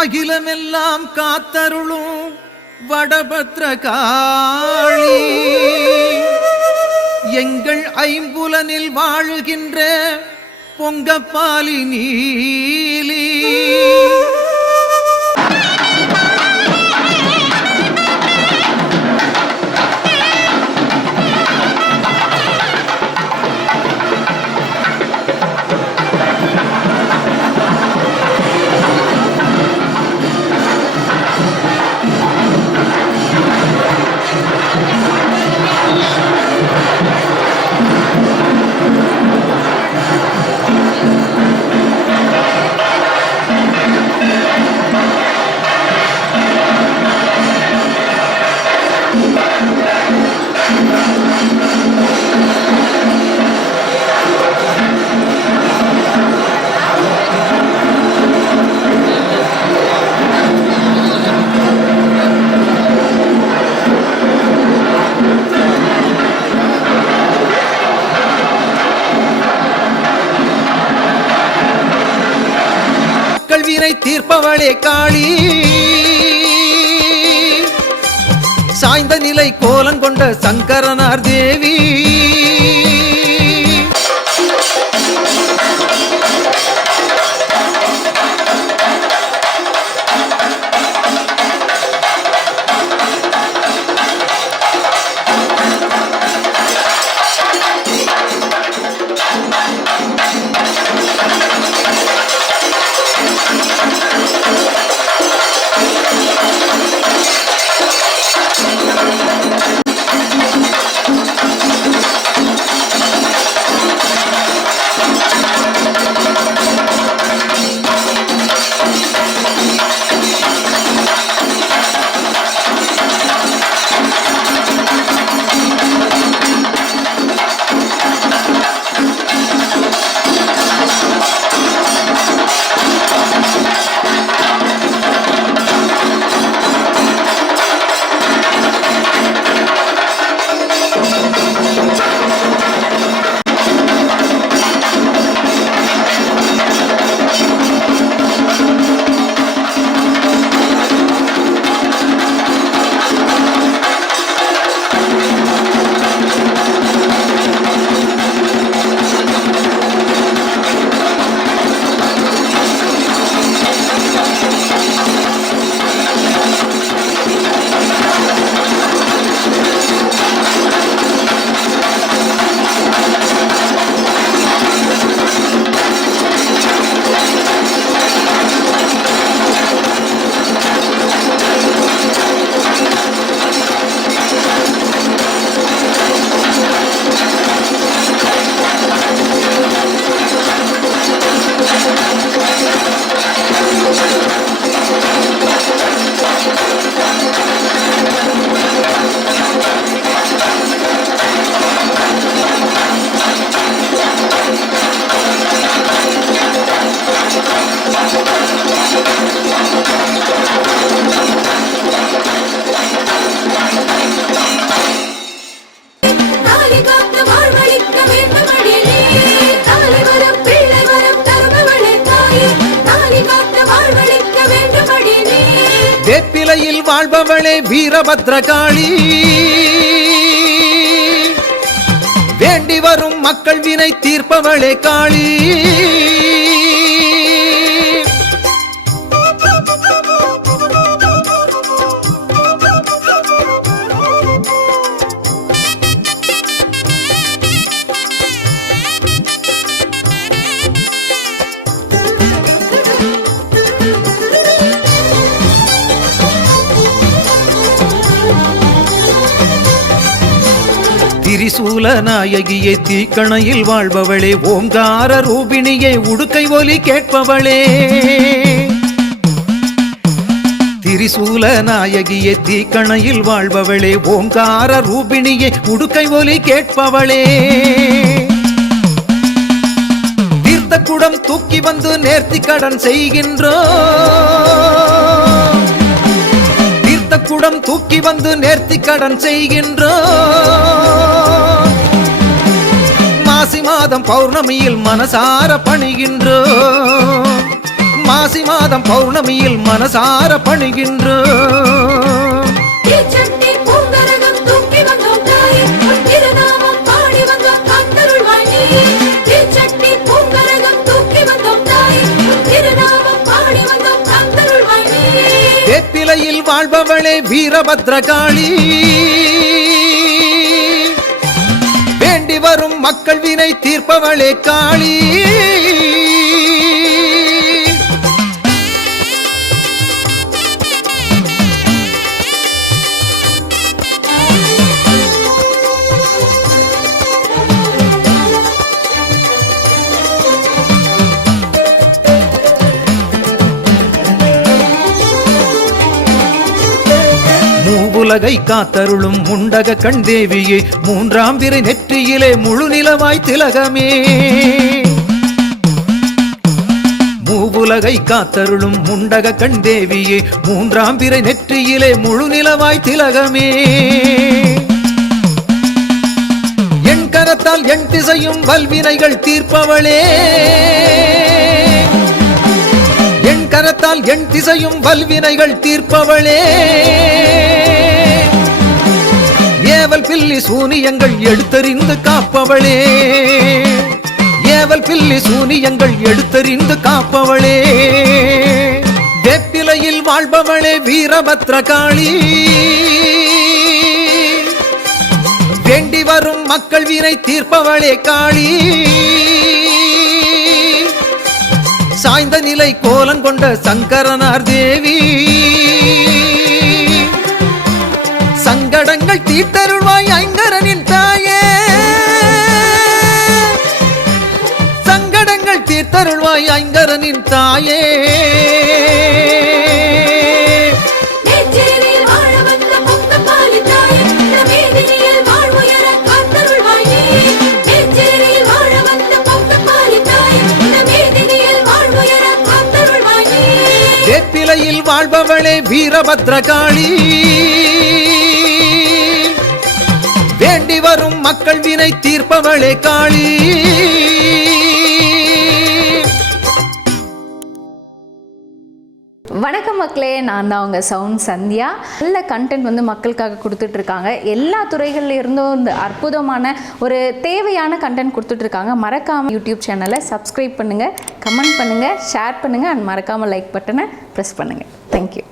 அகிலமெல்லாம் காத்தருளும் வடபத்ரகாளி, எங்கள் ஐம்புலனில் வாழுகின்ற பொங்கப்பாலி நீலி, வினை தீர்ப்பவளே காளி, சாய்ந்த நிலை கோலங்கொண்ட சங்கரனார் தேவி, வேப்பிலையில் வாழ்பவளே வீரபத்ரகாளி, வேண்டி வரும் மக்கள் வினை தீர்ப்பவளே காளி, திரிசூல நாயகியை தீக்கணையில் வாழ்பவளே, ஓங்கார ரூபிணியை உடுக்கை ஒலி கேட்பவளே, திரிசூல நாயகியை தீக்கணையில் வாழ்பவளே, ஓங்கார ரூபிணியை உடுக்கை ஒலி கேட்பவளே, தீர்த்த குடம் தூக்கி வந்து நேர்த்தி கடன் செய்கின்றோம், தீர்த்த குடம் தூக்கி வந்து நேர்த்தி கடன் செய்கின்றோம், மாசி மாதம் பௌர்ணமியில் மனசார பணிகின்றோம், மாசி மாதம் பௌர்ணமியில் மனசார பணிகின்றோம். வேப்பிலையில் வாழ்பவளே வீரபத்ரகாளி, வேண்டி வரும் மக்கள் வினை தீர்ப்பவளே காளி. மூவுலகை காத்தருளும் முண்டக கண் தேவியே, மூன்றாம் பிறை நெற்றியிலே முழு நிலவாய் திலகமே. மூவுலகை காத்தருளும் முண்டக கண் தேவியே, மூன்றாம் பிறை நெற்றியிலே முழு நிலவாய் திலகமே. என் கரத்தால் என் திசையும் வல்வினைகள் தீர்ப்பவளே, என் கரத்தால் என் திசையும் வல்வினைகள் தீர்ப்பவளே. ஏவல் பில்லி சூனியங்கள் எடுத்தறிந்து காப்பவளே, ஏவல் பில்லி சூனியங்கள் எடுத்தறிந்து காப்பவளே. வேப்பிலையில் வாழ்பவளே வீரபத்ரகாளி, வேண்டி வரும் மக்கள் வினை தீர்ப்பவளே காளி. சாய்ந்த நிலை கோலங்கொண்ட சங்கரனார் தேவி, சங்கடங்கள் தீர்த்தருள்வாய் ஐங்கரனின் தாயே, சங்கடங்கள் தீர்த்தருள்வாய் ஐங்கரனின் தாயே. வேப்பிலையில் வாழ்பவளே வீரபத்ரகாளி, வேண்டி வரும் மக்கள் வினை தீர்ப்பவளே காளி. வணக்கம் மக்களே, நான் தான் உங்கள் சவுண்ட் சந்தியா. நல்ல கண்டென்ட் வந்து மக்களுக்காக கொடுத்துட்ருக்காங்க. எல்லா துறைகளில் இருந்தும் இந்த அற்புதமான ஒரு தேவையான கண்டென்ட் கொடுத்துட்ருக்காங்க. மறக்காமல் யூடியூப் சேனலை சப்ஸ்கிரைப் பண்ணுங்கள், கமெண்ட் பண்ணுங்கள், ஷேர் பண்ணுங்கள் அண்ட் மறக்காமல் லைக் பட்டனை ப்ரெஸ் பண்ணுங்கள். தேங்க்யூ.